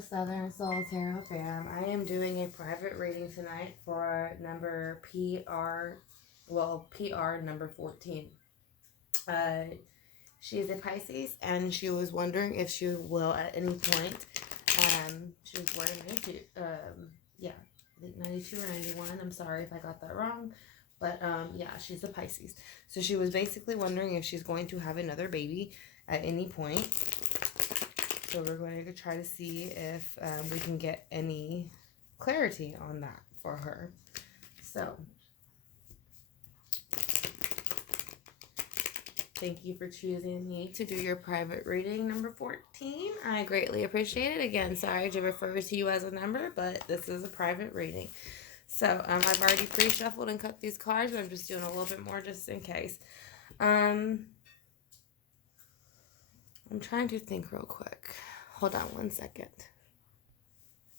Southern Soul Tarot fam. I am doing a private reading tonight for number PR number 14. Uh, she is a Pisces, and she was wondering if she will at any point. She was born in 92. Yeah, I think 92 or 91. I'm sorry if I got that wrong. But yeah, she's a Pisces. So she was basically wondering if she's going to have another baby at any point. So we're going to try to see if we can get any clarity on that for her. So thank you for choosing me to do your private reading number 14. I greatly appreciate it. Again, sorry to refer to you as a number, but this is a private reading. So I've already pre-shuffled and cut these cards, but I'm just doing a little bit more just in case. I'm trying to think real quick. Hold on one second.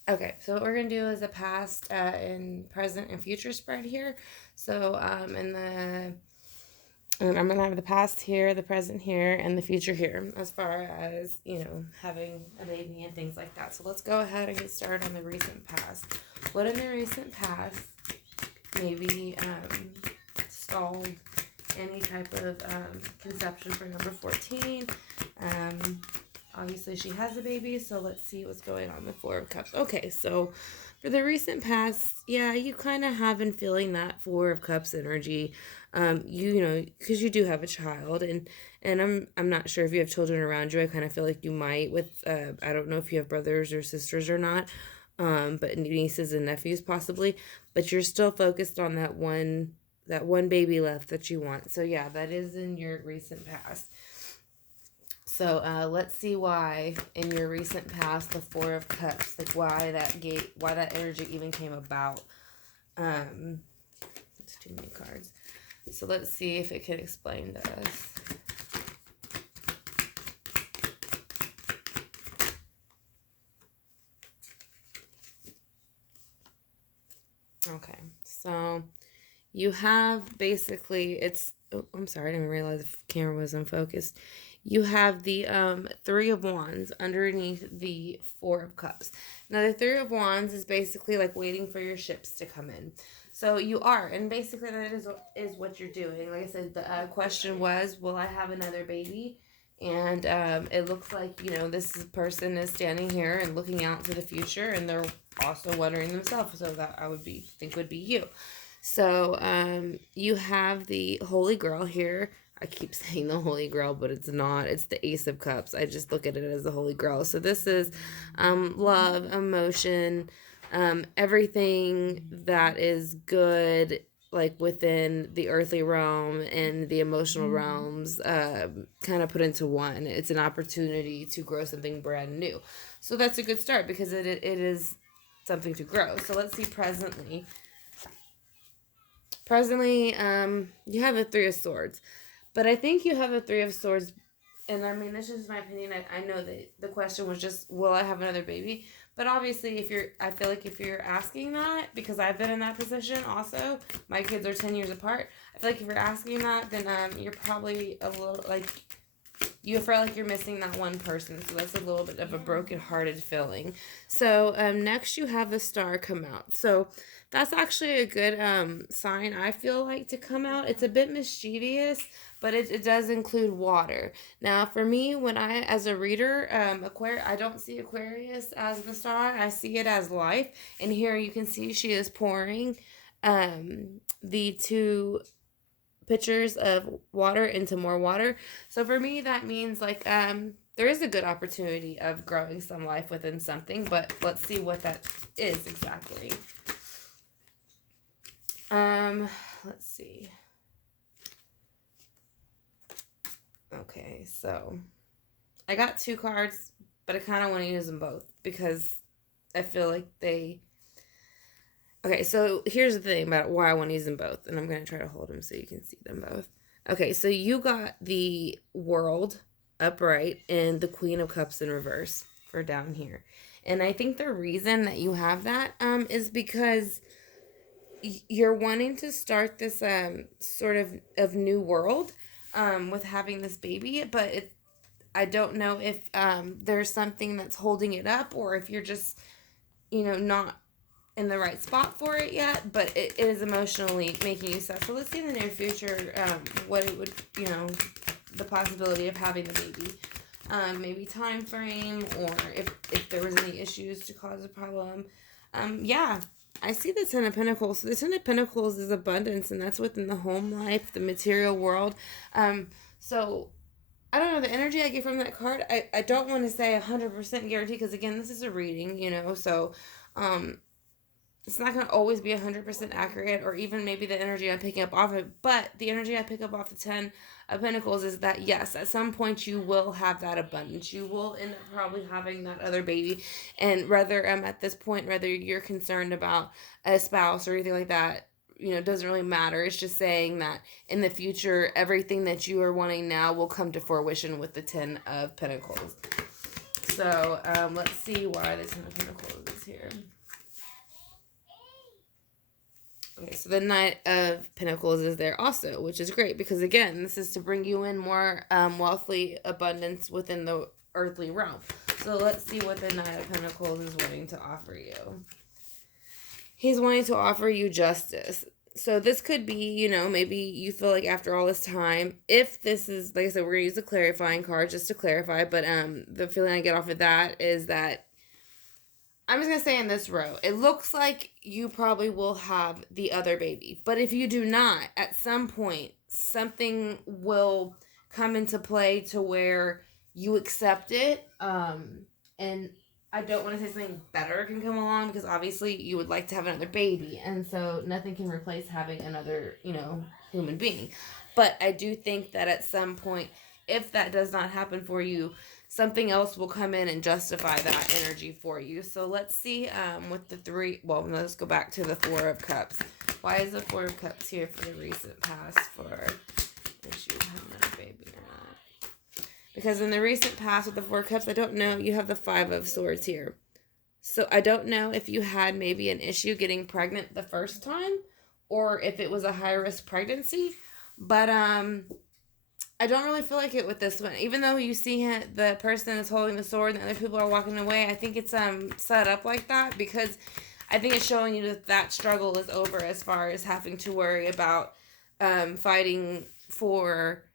Okay, so what we're going to do is a past, and present, and future spread here. So I'm going to have the past here, the present here, and the future here as far as, having a baby and things like that. So let's go ahead and get started on the recent past. What in the recent past maybe stalled any type of conception for number 14? Obviously, she has a baby, so let's see what's going on. The Four of Cups. Okay, so for the recent past, yeah, you kind of have been feeling that Four of Cups energy. Because you do have a child, and I'm not sure if you have children around you. I kind of feel like you might with I don't know if you have brothers or sisters or not, but nieces and nephews possibly. But you're still focused on that one baby left that you want. So yeah, that is in your recent past. So let's see why in your recent past the Four of Cups, like why that energy even came about. It's too many cards. So let's see if it can explain to us. Okay, so you have basically I'm sorry, I didn't realize the camera was unfocused. You have the Three of Wands underneath the Four of Cups. Now, the Three of Wands is basically like waiting for your ships to come in. So you are, and basically that is what you're doing. Like I said, the question was, will I have another baby? And it looks like, this person is standing here and looking out to the future, and they're also wondering themselves. So that think would be you. So you have the Holy Grail here. I keep saying the Holy Grail, but it's not. It's the Ace of Cups. I just look at it as the Holy Grail. So this is love, emotion, everything that is good, like within the earthly realm and the emotional realms, kind of put into one. It's an opportunity to grow something brand new. So that's a good start because it is something to grow. So let's see presently. Presently, you have the Three of Swords. But I think you have the Three of Swords, and I mean, this is my opinion. I know that the question was just, will I have another baby? But obviously, I feel like if you're asking that, because I've been in that position also, my kids are 10 years apart. I feel like if you're asking that, then you're probably a little, like, you feel like you're missing that one person. So that's a little bit of a broken-hearted feeling. So next you have the Star come out. So that's actually a good sign, I feel like, to come out. It's a bit mischievous, but it does include water. Now, for me, when as a reader, I don't see Aquarius as the star. I see it as life. And here you can see she is pouring the two pitchers of water into more water. So for me, that means like there is a good opportunity of growing some life within something, but let's see what that is exactly. Let's see. Okay, so I got two cards, but I kind of want to use them both because I feel like they... Okay, so here's the thing about why I want to use them both, and I'm going to try to hold them so you can see them both. Okay, so you got the World upright and the Queen of Cups in reverse for down here. And I think the reason that you have that is because you're wanting to start this sort of new world with having this baby, but I don't know if there's something that's holding it up, or if you're just, not in the right spot for it yet, but it is emotionally making you sad. So let's see in the near future what it would, the possibility of having a baby. Maybe time frame, or if there was any issues to cause a problem. Yeah, I see the Ten of Pentacles. So the Ten of Pentacles is abundance, and that's within the home life, the material world. So I don't know, the energy I get from that card, I don't want to say 100% guarantee, because again, this is a reading, so um, it's not going to always be 100% accurate, or even maybe the energy I'm picking up off it. But the energy I pick up off the 10 of Pentacles is that, yes, at some point you will have that abundance. You will end up probably having that other baby. And whether at this point, whether you're concerned about a spouse or anything like that, it doesn't really matter. It's just saying that in the future, everything that you are wanting now will come to fruition with the 10 of Pentacles. So let's see why the 10 of Pentacles is here. Okay, so the Knight of Pentacles is there also, which is great, because again, this is to bring you in more wealthly abundance within the earthly realm. So let's see what the Knight of Pentacles is wanting to offer you. He's wanting to offer you justice. So this could be, maybe you feel like after all this time, if this is, like I said, we're going to use the clarifying card just to clarify, but the feeling I get off of that is that, I'm just going to say in this row, it looks like you probably will have the other baby. But if you do not, at some point, something will come into play to where you accept it. And I don't want to say something better can come along, because obviously you would like to have another baby. And so nothing can replace having another, human being. But I do think that at some point, if that does not happen for you, something else will come in and justify that energy for you. So let's see with the three, well, let's go back to the Four of Cups. Why is the Four of Cups here for the recent past for issue have another baby or not? Because in the recent past with the Four of Cups, I don't know, you have the Five of Swords here. So I don't know if you had maybe an issue getting pregnant the first time, or if it was a high-risk pregnancy. But I don't really feel like it with this one. Even though you see the person is holding the sword and the other people are walking away, I think it's set up like that, because I think it's showing you that struggle is over, as far as having to worry about fighting for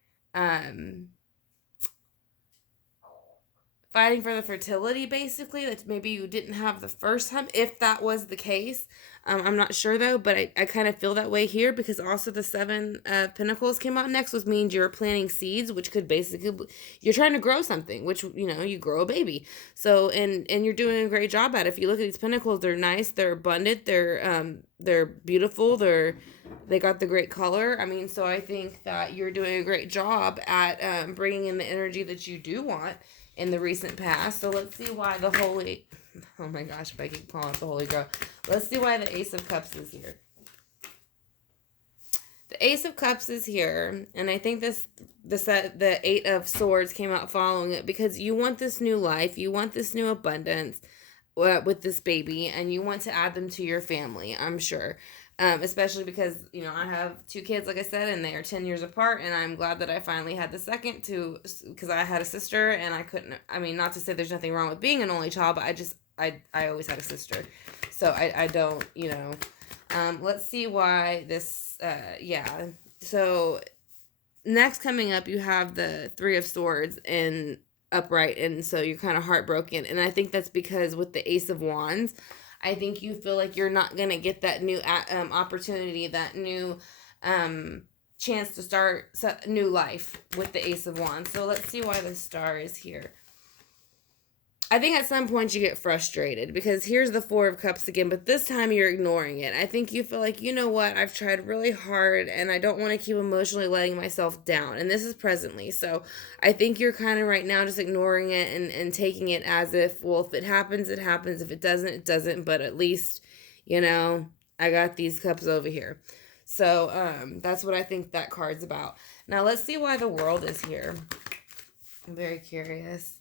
the fertility, basically, that maybe you didn't have the first time, if that was the case. I'm not sure, though, but I kind of feel that way here, because also the Seven of Pentacles came out next, which means you're planting seeds, which could basically, you're trying to grow something, which, you grow a baby. So, and you're doing a great job at it. If you look at these pentacles, they're nice, they're abundant, they're beautiful, they got the great color. I mean, so I think that you're doing a great job at bringing in the energy that you do want in the recent past. So let's see why the Holy, oh my gosh, if I keep calling it the Holy Grail. Let's see why the Ace of Cups is here. The Ace of Cups is here, and I think the Eight of Swords came out following it, because you want this new life, you want this new abundance with this baby, and you want to add them to your family, I'm sure. Especially because, I have 2 kids, like I said, and they are 10 years apart, and I'm glad that I finally had the second because I had a sister, and I couldn't, not to say there's nothing wrong with being an only child, but I always had a sister, so I don't, let's see why this, yeah, so next coming up, you have the Three of Swords in upright, and so you're kind of heartbroken, and I think that's because with the Ace of Wands, I think you feel like you're not going to get that new opportunity, that new chance to start a new life with the Ace of Wands. So let's see why the Star is here. I think at some point you get frustrated, because here's the Four of Cups again, but this time you're ignoring it. I think you feel like, you know what, I've tried really hard and I don't want to keep emotionally letting myself down. And this is presently. So I think you're kind of right now just ignoring it and taking it as if, well, if it happens, it happens. If it doesn't, it doesn't. But at least, I got these cups over here. So that's what I think that card's about. Now let's see why the World is here. I'm very curious.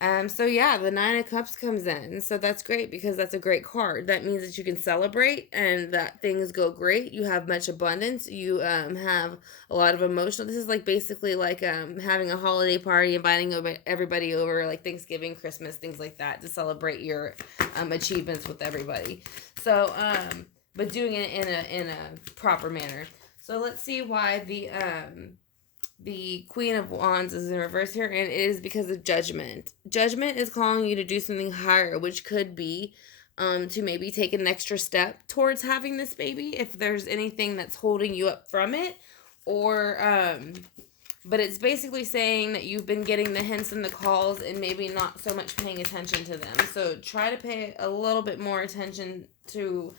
So yeah, the Nine of Cups comes in. So that's great because that's a great card. That means that you can celebrate and that things go great. You have much abundance. You have a lot of emotional. This is like basically like having a holiday party, inviting everybody over, like Thanksgiving, Christmas, things like that, to celebrate your achievements with everybody. So but doing it in a proper manner. So let's see why the Queen of Wands is in reverse here, and it is because of judgment. Judgment is calling you to do something higher, which could be to maybe take an extra step towards having this baby if there's anything that's holding you up from it, or but it's basically saying that you've been getting the hints and the calls and maybe not so much paying attention to them. So try to pay a little bit more attention to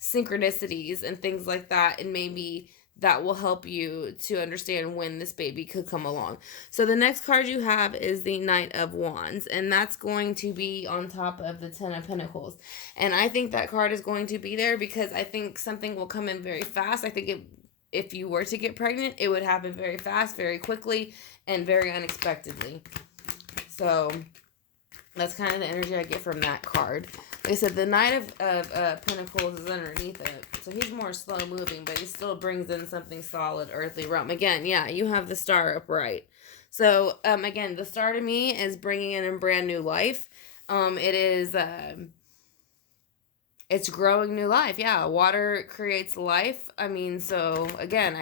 synchronicities and things like that, and maybe that will help you to understand when this baby could come along. So the next card you have is the Knight of Wands, and that's going to be on top of the Ten of Pentacles. And I think that card is going to be there because I think something will come in very fast. I think if you were to get pregnant, it would happen very fast, very quickly, and very unexpectedly. So that's kind of the energy I get from that card. Like I said, the Knight of Pentacles is underneath it. So he's more slow moving, but he still brings in something solid, earthly realm. Again, yeah, you have the Star upright. So, again, the Star to me is bringing in a brand new life. It is, it's growing new life. Yeah, water creates life. I mean, so, again,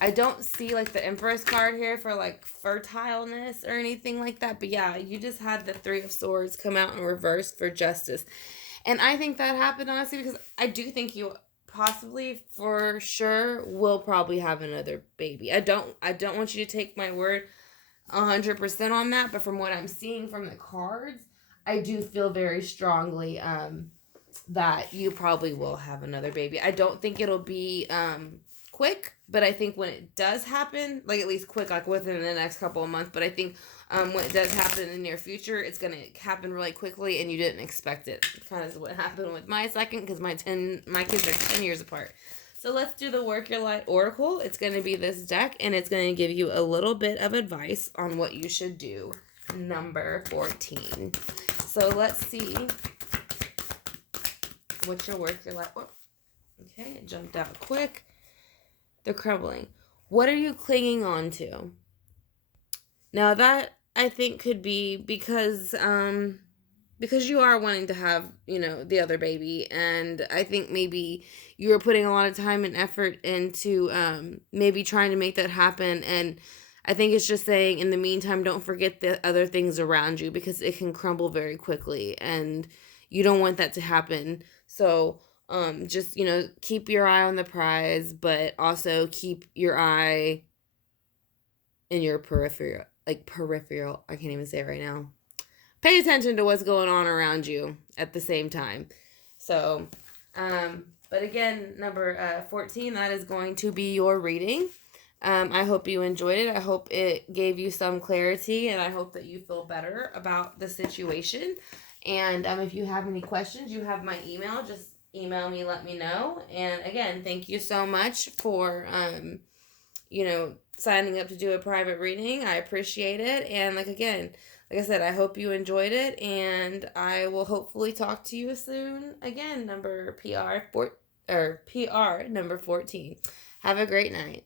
I don't see like the Empress card here for like fertileness or anything like that. But yeah, you just had the Three of Swords come out in reverse for justice. And I think that happened honestly because I do think you possibly for sure will probably have another baby. I don't want you to take my word 100% on that, but from what I'm seeing from the cards, I do feel very strongly that you probably will have another baby. I don't think it'll be quick, but I think when it does happen, like at least quick, like within the next couple of months, but I think when it does happen in the near future, it's going to happen really quickly and you didn't expect it. Kind of is what happened with my second because my kids are 10 years apart. So let's do the Work Your Light Oracle. It's going to be this deck, and it's going to give you a little bit of advice on what you should do. Number 14. So let's see what your Work Your Light... Okay, it jumped out quick. They're crumbling. What are you clinging on to? Now that I think could be because you are wanting to have, the other baby, and I think maybe you're putting a lot of time and effort into maybe trying to make that happen, and I think it's just saying in the meantime don't forget the other things around you because it can crumble very quickly and you don't want that to happen. So just keep your eye on the prize, but also keep your eye in your peripheral, I can't even say it right now. Pay attention to what's going on around you at the same time. So, but again, number 14, that is going to be your reading. I hope you enjoyed it. I hope it gave you some clarity, and I hope that you feel better about the situation. And if you have any questions, you have my email. Just email me, let me know. And again, thank you so much for, signing up to do a private reading. I appreciate it. And like I said, I hope you enjoyed it, and I will hopefully talk to you soon. Again, PR number 14. Have a great night.